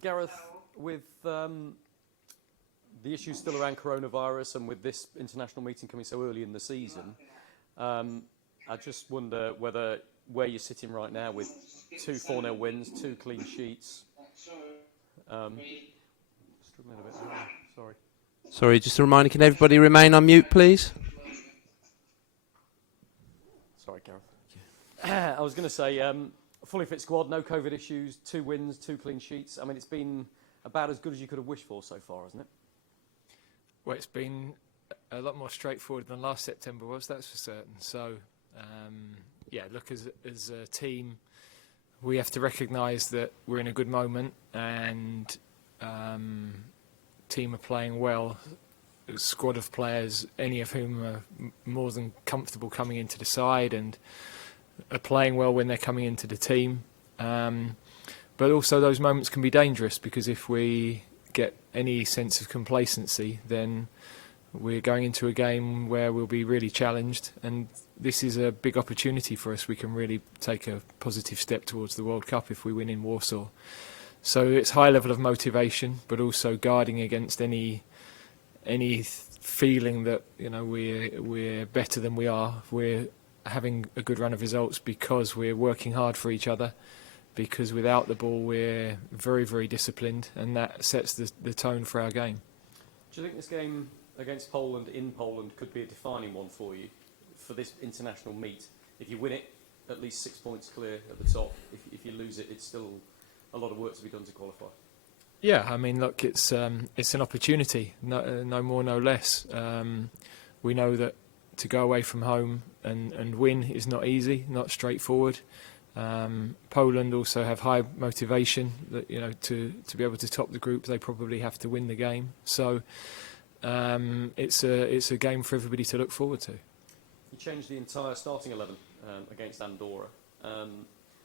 Gareth, with the issues still around coronavirus and with this international meeting coming so early in the season, I just wonder where you're sitting right now with 2 4-0 wins, 2 clean sheets. Struggling a bit. Sorry. Sorry, just a reminder, can everybody remain on mute, please? Sorry, Gareth. I was going to say, fully fit squad, no COVID issues, 2 wins, 2 clean sheets. I mean, it's been about as good as you could have wished for so far, hasn't it? Well, it's been a lot more straightforward than last September was, that's for certain. So, look, as a team, we have to recognise that we're in a good moment and team are playing well. A squad of players, any of whom are more than comfortable coming into the side and are playing well when they're coming into the team. But also those moments can be dangerous because if we get any sense of complacency, then we're going into a game where we'll be really challenged, and this is a big opportunity for us. We can really take a positive step towards the World Cup if we win in Warsaw. So it's high level of motivation, but also guarding against any feeling that we're better than we are. We're having a good run of results because we're working hard for each other, because without the ball we're very, very disciplined, and that sets the tone for our game. Do you think this game against Poland in Poland could be a defining one for you for this international meet? If you win it, at least 6 points clear at the top. If you lose it, it's still a lot of work to be done to qualify. Yeah, I mean, look, it's an opportunity, no more, no less. We know that to go away from home and win is not easy, not straightforward. Poland also have high motivation that to be able to top the group, they probably have to win the game. So it's a game for everybody to look forward to. You changed the entire starting 11 against Andorra.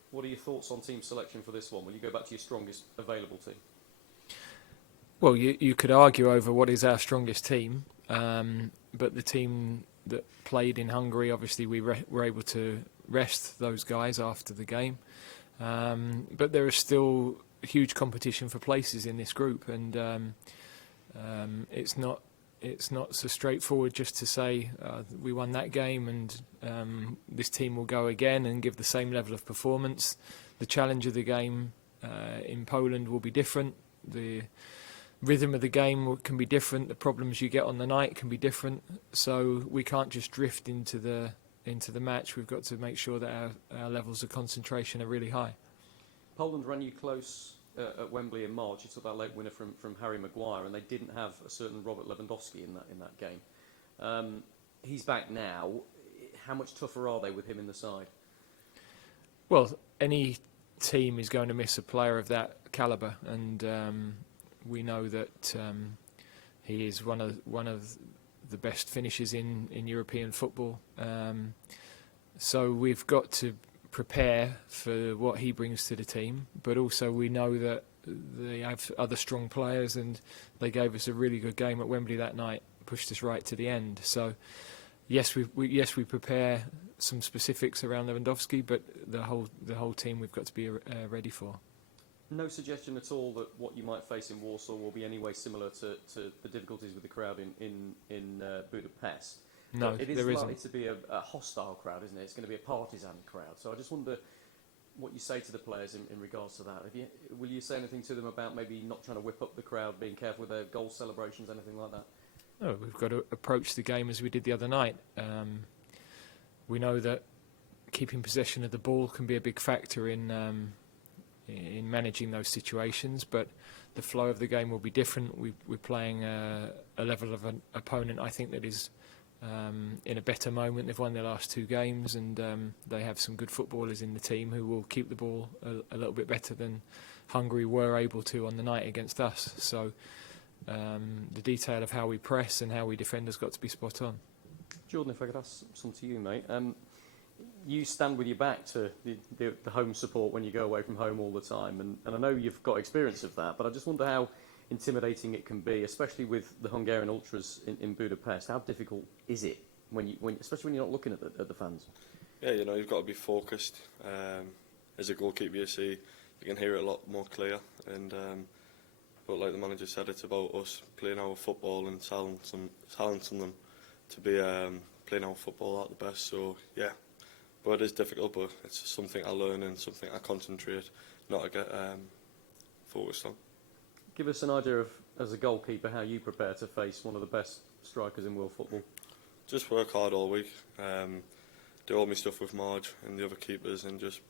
What are your thoughts on team selection for this one? Will you go back to your strongest available team? Well, you could argue over what is our strongest team, but the team that played in Hungary, obviously we were able to rest those guys after the game. But there is still huge competition for places in this group, and it's not so straightforward just to say we won that game and this team will go again and give the same level of performance. The challenge of the game in Poland will be different. The rhythm of the game can be different. The problems you get on the night can be different. So we can't just drift into the match. We've got to make sure that our levels of concentration are really high. Poland ran you close at Wembley in March. You took that late winner from Harry Maguire, and they didn't have a certain Robert Lewandowski in that game. He's back now. How much tougher are they with him in the side? Well, any team is going to miss a player of that calibre, and we know that he is one of the best finishers in European football. So we've got to prepare for what he brings to the team, but also we know that they have other strong players, and they gave us a really good game at Wembley that night, pushed us right to the end. So yes, we prepare some specifics around Lewandowski, but the whole team we've got to be ready for. No suggestion at all that what you might face in Warsaw will be any way similar to the difficulties with the crowd in Budapest. No, it is there likely isn't. to be a hostile crowd, isn't it? It's going to be a partisan crowd. So I just wonder what you say to the players in regards to that. Will you say anything to them about maybe not trying to whip up the crowd, being careful with their goal celebrations, anything like that? No, we've got to approach the game as we did the other night. We know that keeping possession of the ball can be a big factor in managing those situations, but the flow of the game will be different. We're playing a level of an opponent, I think, that is in a better moment. They've won their last 2 games, and they have some good footballers in the team who will keep the ball a little bit better than Hungary were able to on the night against us. So the detail of how we press and how we defend has got to be spot on. Jordan, if I could ask something to you, mate. You stand with your back to the home support when you go away from home all the time, and I know you've got experience of that, but I just wonder how intimidating it can be, especially with the Hungarian ultras in Budapest. How difficult is it, especially when you're not looking at the fans? Yeah, you've got to be focused. As a goalkeeper, you see you can hear it a lot more clear. And but like the manager said, it's about us playing our football and silencing them to be playing our football at the best. So yeah, but it is difficult, but it's something I learn and something I concentrate, not to get focused on. Give us an idea of, as a goalkeeper, how you prepare to face one of the best strikers in world football. Just work hard all week, do all my stuff with Marge and the other keepers, and just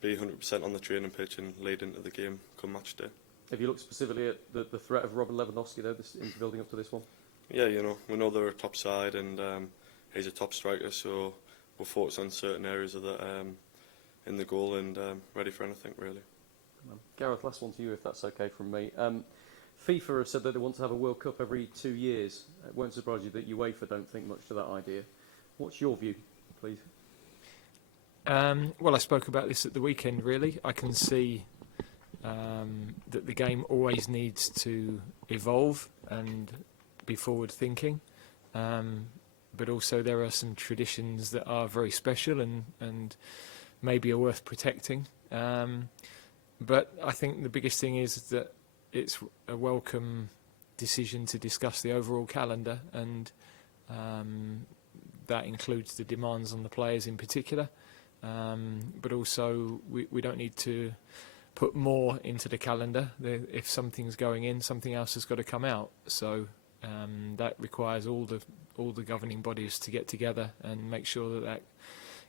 be 100% on the training pitch and lead into the game come match day. Have you looked specifically at the threat of Robin Lewandowski though, in building up to this one? Yeah, we know they're a top side, and he's a top striker, so we'll focus on certain areas of the in the goal and ready for anything really. Gareth, last one to you, if that's okay from me. FIFA have said that they want to have a World Cup every 2 years. It won't surprise you that UEFA don't think much to that idea. What's your view, please? Well, I spoke about this at the weekend, really. I can see that the game always needs to evolve and be forward-thinking. But also there are some traditions that are very special and maybe are worth protecting. But I think the biggest thing is that it's a welcome decision to discuss the overall calendar, and that includes the demands on the players in particular. But also we don't need to put more into the calendar. If something's going in, something else has got to come out. So that requires all the governing bodies to get together and make sure that that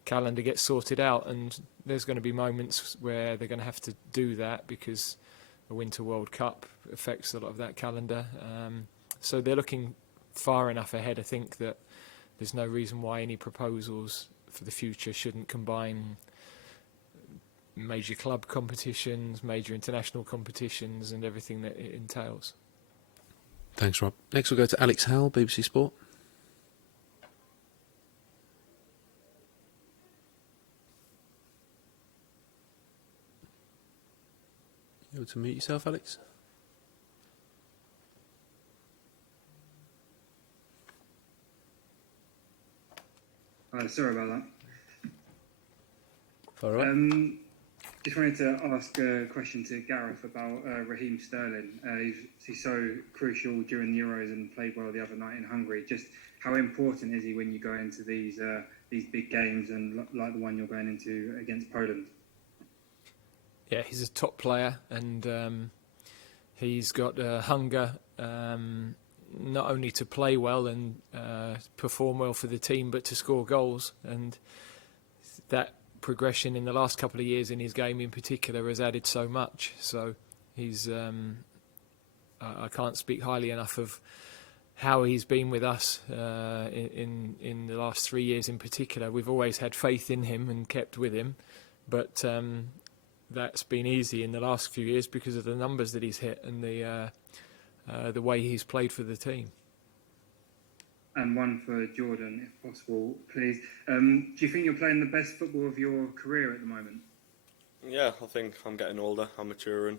calendar gets sorted out. And there's going to be moments where they're going to have to do that because the Winter World Cup affects a lot of that calendar. So they're looking far enough ahead, I think, that there's no reason why any proposals for the future shouldn't combine major club competitions, major international competitions, and everything that it entails. Thanks, Rob. Next we'll go to Alex Howell, BBC Sport. You able to mute yourself, Alex? Sorry about that. Far away. Just wanted to ask a question to Gareth about Raheem Sterling. He's so crucial during the Euros and played well the other night in Hungary. Just how important is he when you go into these big games and like the one you're going into against Poland? Yeah, he's a top player, and he's got hunger not only to play well and perform well for the team, but to score goals. And that progression in the last couple of years in his game in particular has added so much. So he's I can't speak highly enough of how he's been with us in the last 3 years in particular. We've always had faith in him and kept with him, but that's been easy in the last few years because of the numbers that he's hit and the way he's played for the team. And one for Jordan, if possible, please. Do you think you're playing the best football of your career at the moment? Yeah, I think I'm getting older, I'm maturing,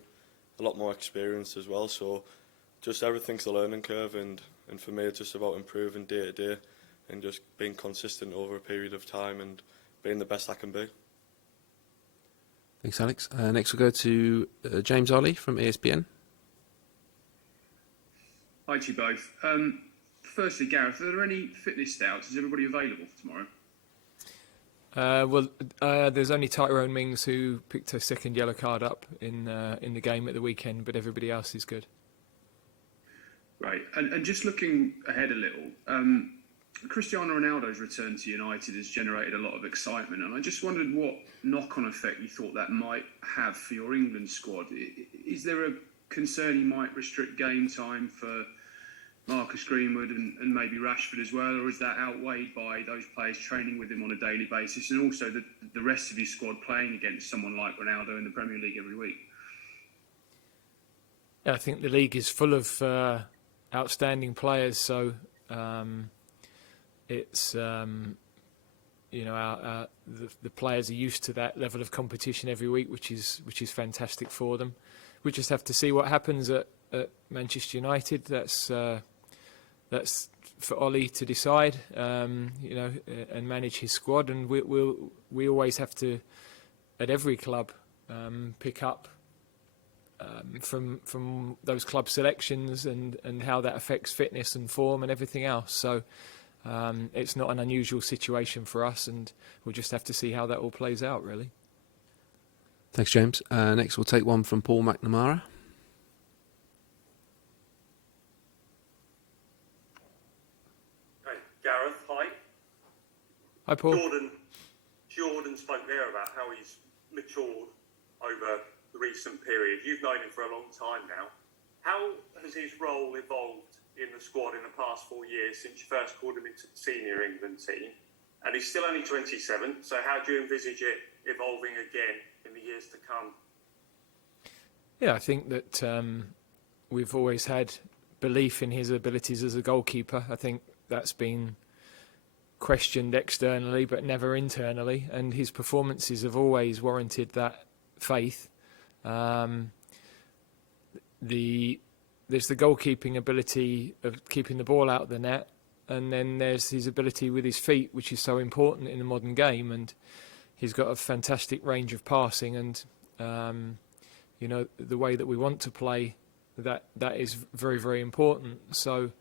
a lot more experience as well, so just everything's a learning curve, and for me it's just about improving day to day and just being consistent over a period of time and being the best I can be. Thanks, Alex. Next we'll go to James Ollie from ESPN. Hi to you both. Firstly, Gareth, are there any fitness doubts? Is everybody available for tomorrow? There's only Tyrone Mings who picked a second yellow card up in the game at the weekend, but everybody else is good. Right, and just looking ahead a little, Cristiano Ronaldo's return to United has generated a lot of excitement, and I just wondered what knock-on effect you thought that might have for your England squad. Is there a concern he might restrict game time for Marcus Greenwood and maybe Rashford as well, or is that outweighed by those players training with him on a daily basis and also the rest of his squad playing against someone like Ronaldo in the Premier League every week? Yeah, I think the league is full of outstanding players, so it's the players are used to that level of competition every week, which is fantastic for them. We just have to see what happens at Manchester United. That's for Ollie to decide, and manage his squad. And we always have to, at every club, pick up from those club selections and how that affects fitness and form and everything else. So it's not an unusual situation for us, and we'll just have to see how that all plays out, really. Thanks, James. Next, we'll take one from Paul McNamara. Hey, Gareth, hi. Hi, Paul. Jordan spoke there about how he's matured over the recent period. You've known him for a long time now. How has his role evolved in the squad in the past 4 years since you first called him into the senior England team? And he's still only 27, so how do you envisage it evolving again in the years to come? Yeah, I think that we've always had belief in his abilities as a goalkeeper. I think that's been questioned externally but never internally, and his performances have always warranted that faith. There's the goalkeeping ability of keeping the ball out of the net, and then there's his ability with his feet, which is so important in the modern game, and he's got a fantastic range of passing, and the way that we want to play, that is very, very important. So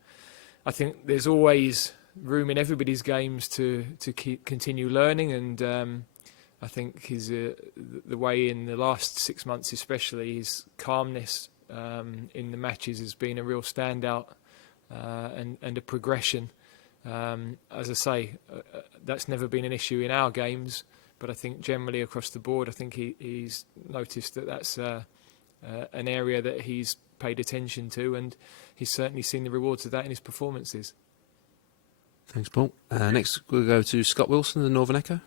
I think there's always room in everybody's games to continue learning, and I think his the way in the last 6 months, especially his calmness in the matches, has been a real standout and a progression. As I say, that's never been an issue in our games, but I think generally across the board, I think he's noticed that that's an area that he's paid attention to, and he's certainly seen the rewards of that in his performances. Thanks, Paul. Next, we'll go to Scott Wilson, the Northern Echo.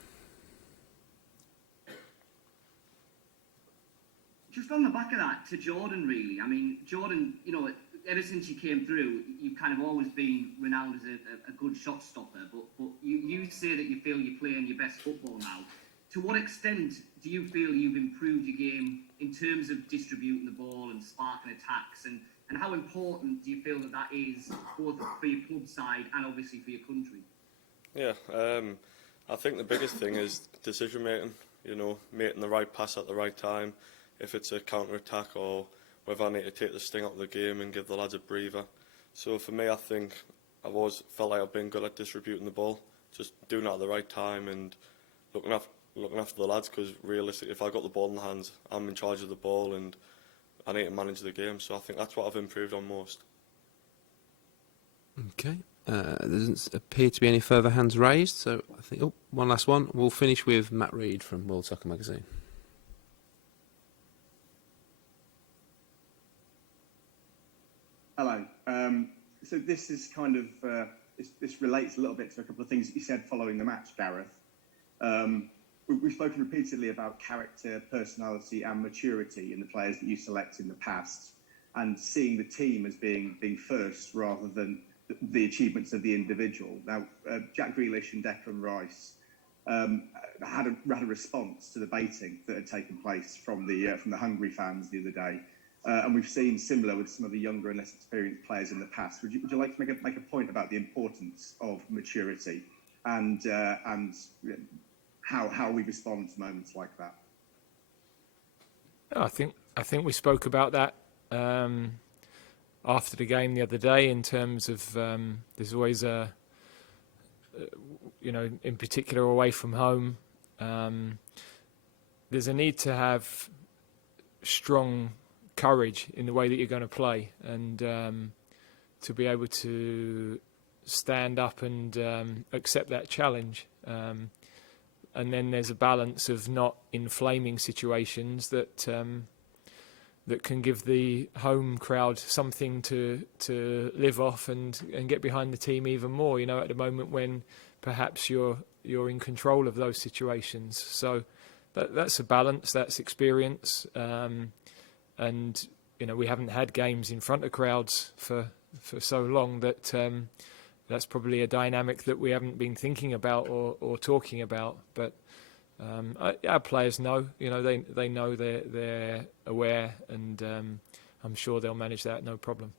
Just on the back of that, to Jordan, really. I mean, Jordan, ever since you came through, you've kind of always been renowned as a good shot stopper, but you say that you feel you're playing your best football now. To what extent do you feel you've improved your game in terms of distributing the ball and sparking attacks, and how important do you feel that is both for your club side and obviously for your country? Yeah, I think the biggest thing is decision making, making the right pass at the right time, if it's a counter-attack or whether I need to take the sting out of the game and give the lads a breather. So for me, I think I've always felt like I've been good at distributing the ball, just doing it at the right time and looking after the lads, because realistically, if I got the ball in the hands, I'm in charge of the ball and I need to manage the game. So I think that's what I've improved on most. Okay. There doesn't appear to be any further hands raised, so I think, one last one. We'll finish with Matt Reed from World Soccer Magazine. Hello. So this is kind of, this relates a little bit to a couple of things that you said following the match, Gareth. We've spoken repeatedly about character, personality and maturity in the players that you select in the past, and seeing the team as being first rather than the achievements of the individual. Now, Jack Grealish and Declan Rice had a response to the baiting that had taken place from the Hungary fans the other day. And we've seen similar with some of the younger and less experienced players in the past. Would you like to make a point about the importance of maturity and how we respond to moments like that? I think we spoke about that after the game the other day, in terms of there's always in particular away from home, there's a need to have strong courage in the way that you're going to play, and to be able to stand up and accept that challenge. And then there's a balance of not inflaming situations that can give the home crowd something to live off and get behind the team even more. At the moment when perhaps you're in control of those situations. So that's a balance. That's experience. And we haven't had games in front of crowds for so long that that's probably a dynamic that we haven't been thinking about or talking about. But our players know, they know, they're aware, and I'm sure they'll manage that no problem.